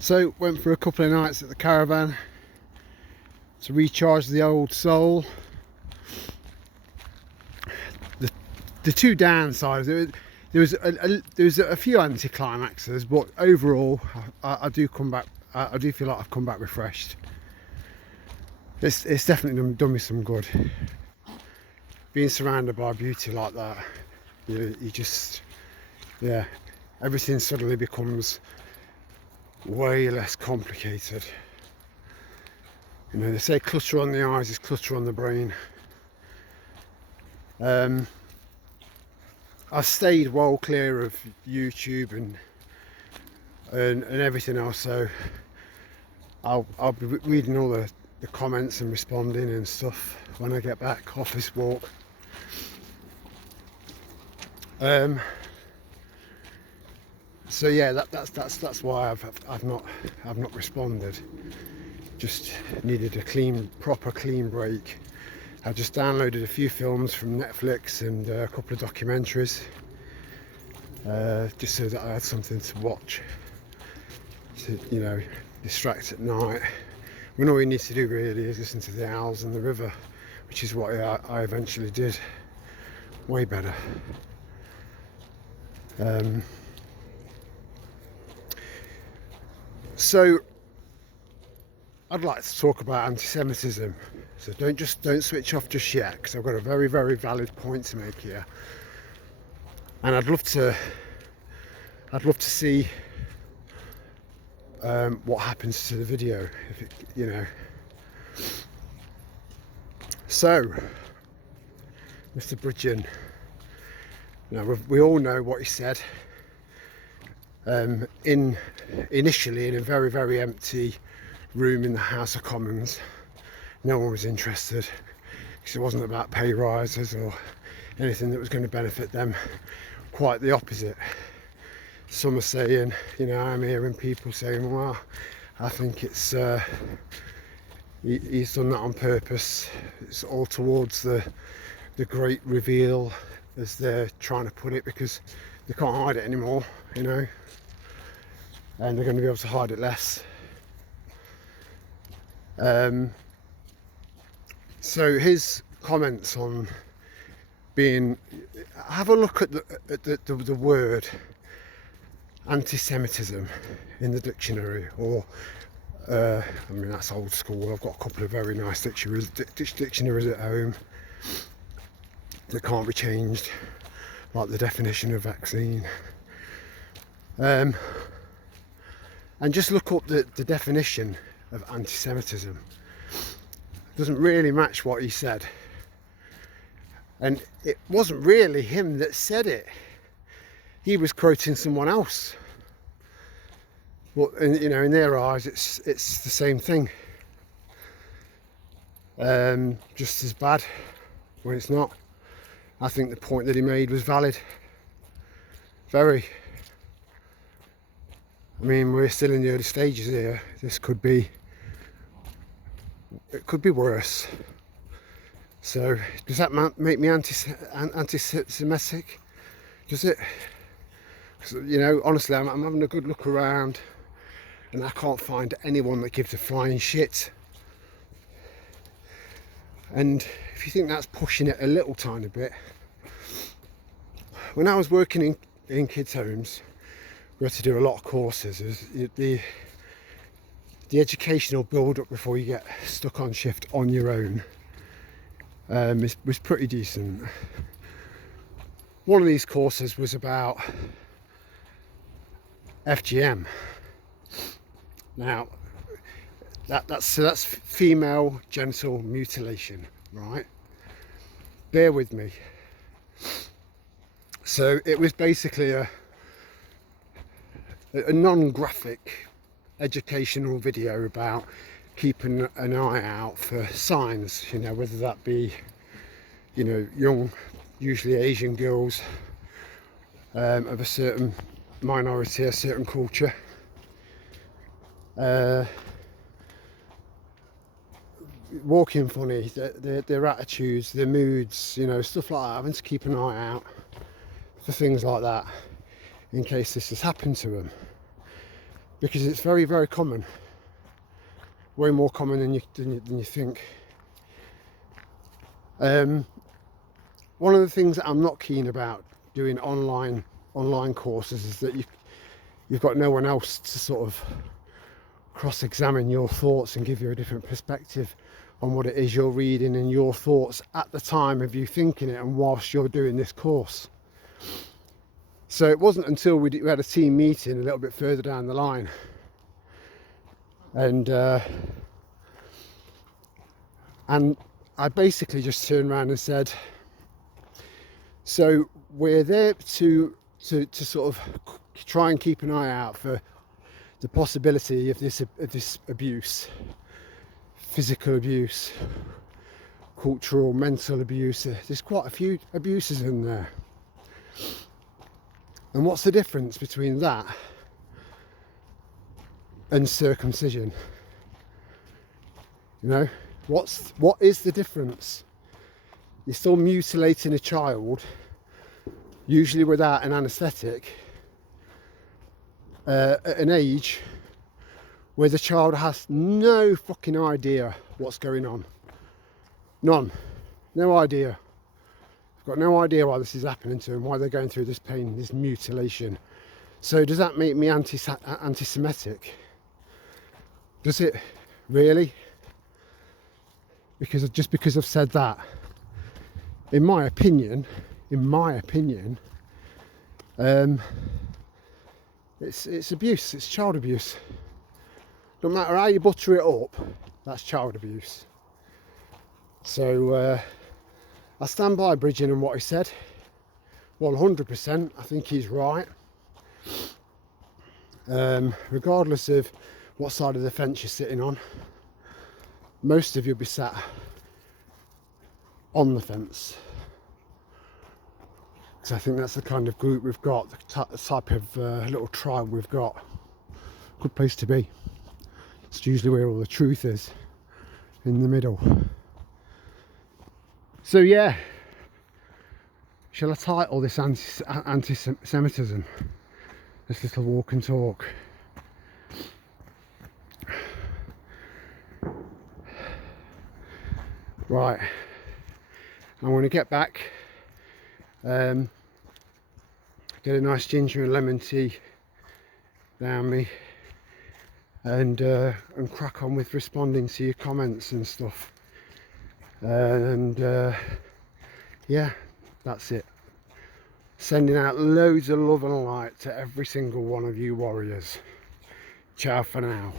So went for a couple of nights at the caravan to recharge the old soul. The two downsides, there was a few anticlimaxes, but overall I do come back. I do feel like I've come back refreshed. It's definitely done me some good. Being surrounded by beauty like that, you just, yeah, everything suddenly becomes way less complicated. You know, they say clutter on the eyes is clutter on the brain. I've stayed well clear of YouTube and everything else, so I'll be reading all the comments and responding and stuff when I get back off this walk. So yeah, that's why I've not responded. Just needed a proper clean break. I just downloaded a few films from Netflix and a couple of documentaries, just so that I had something to watch, to, you know, distract at night. When all you need to do really is listen to the owls and the river, which is what I eventually did. Way better. So I'd like to talk about anti-Semitism. So don't switch off just yet, because I've got a very, very valid point to make here, and I'd love to see what happens to the video, if it, you know. So, Mr. Bridgen, now we all know what he said. Initially in a very, very empty room in the House of Commons, no one was interested, because it wasn't about pay rises or anything that was going to benefit them. Quite the opposite. Some are saying, you know, I'm hearing people saying, well, I think it's he's done that on purpose. It's all towards the great reveal, as they're trying to put it, because they can't hide it anymore, you know, and they're going to be able to hide it less. So his comments on being, have a look at the word anti-Semitism in the dictionary, or I mean, that's old school. I've got a couple of very nice dictionaries at home that can't be changed, like the definition of vaccine. And just look up the definition of anti-Semitism. Doesn't really match what he said, and it wasn't really him that said it. He was quoting someone else. Well, you know, in their eyes, it's the same thing, just as bad when it's not. I think the point that he made was valid. Very. I mean, we're still in the early stages here. This could be. It could be worse. So, does that make me anti-Semitic? Does it? Because, you know, honestly, I'm having a good look around, and I can't find anyone that gives a flying shit. And if you think that's pushing it a little tiny bit, when I was working in kids' homes, we had to do a lot of courses. The educational build-up before you get stuck on shift on your own was pretty decent. One of these courses was about FGM. Now, that's female genital mutilation, right? Bear with me. So it was basically a non-graphic educational video about keeping an eye out for signs, you know, whether that be, you know, young, usually Asian girls of a certain minority, a certain culture, walking funny, their attitudes, their moods, you know, stuff like that, having to keep an eye out for things like that in case this has happened to them. because it's very, very common, way more common than you think. One of the things that I'm not keen about doing online courses is that you've got no one else to sort of cross-examine your thoughts and give you a different perspective on what it is you're reading and your thoughts at the time of you thinking it and whilst you're doing this course. So it wasn't until we had a team meeting a little bit further down the line, and I basically just turned around and said, so we're there to sort of try and keep an eye out for the possibility of this abuse, physical abuse, cultural, mental abuse. There's quite a few abuses in there. And what's the difference between that and circumcision? You know, what is the difference? You're still mutilating a child, usually without an anaesthetic, at an age where the child has no fucking idea what's going on. None. No idea. Got no idea why this is happening to them, why they're going through this pain, this mutilation. So does that make me anti-Semitic? Does it really? Because I've said that, in my opinion, it's abuse. It's child abuse. No matter how you butter it up, that's child abuse. So I stand by Bridgen and what he said. 100%. I think he's right. Regardless of what side of the fence you're sitting on, most of you'll be sat on the fence. So I think that's the kind of group we've got, the type of little tribe we've got. Good place to be. It's usually where all the truth is, in the middle. So yeah, shall I title this anti-Semitism? This little walk and talk. Right, I'm going to get back, get a nice ginger and lemon tea down me, and crack on with responding to your comments and stuff. And yeah, that's it. Sending out loads of love and light to every single one of you warriors. Ciao for now.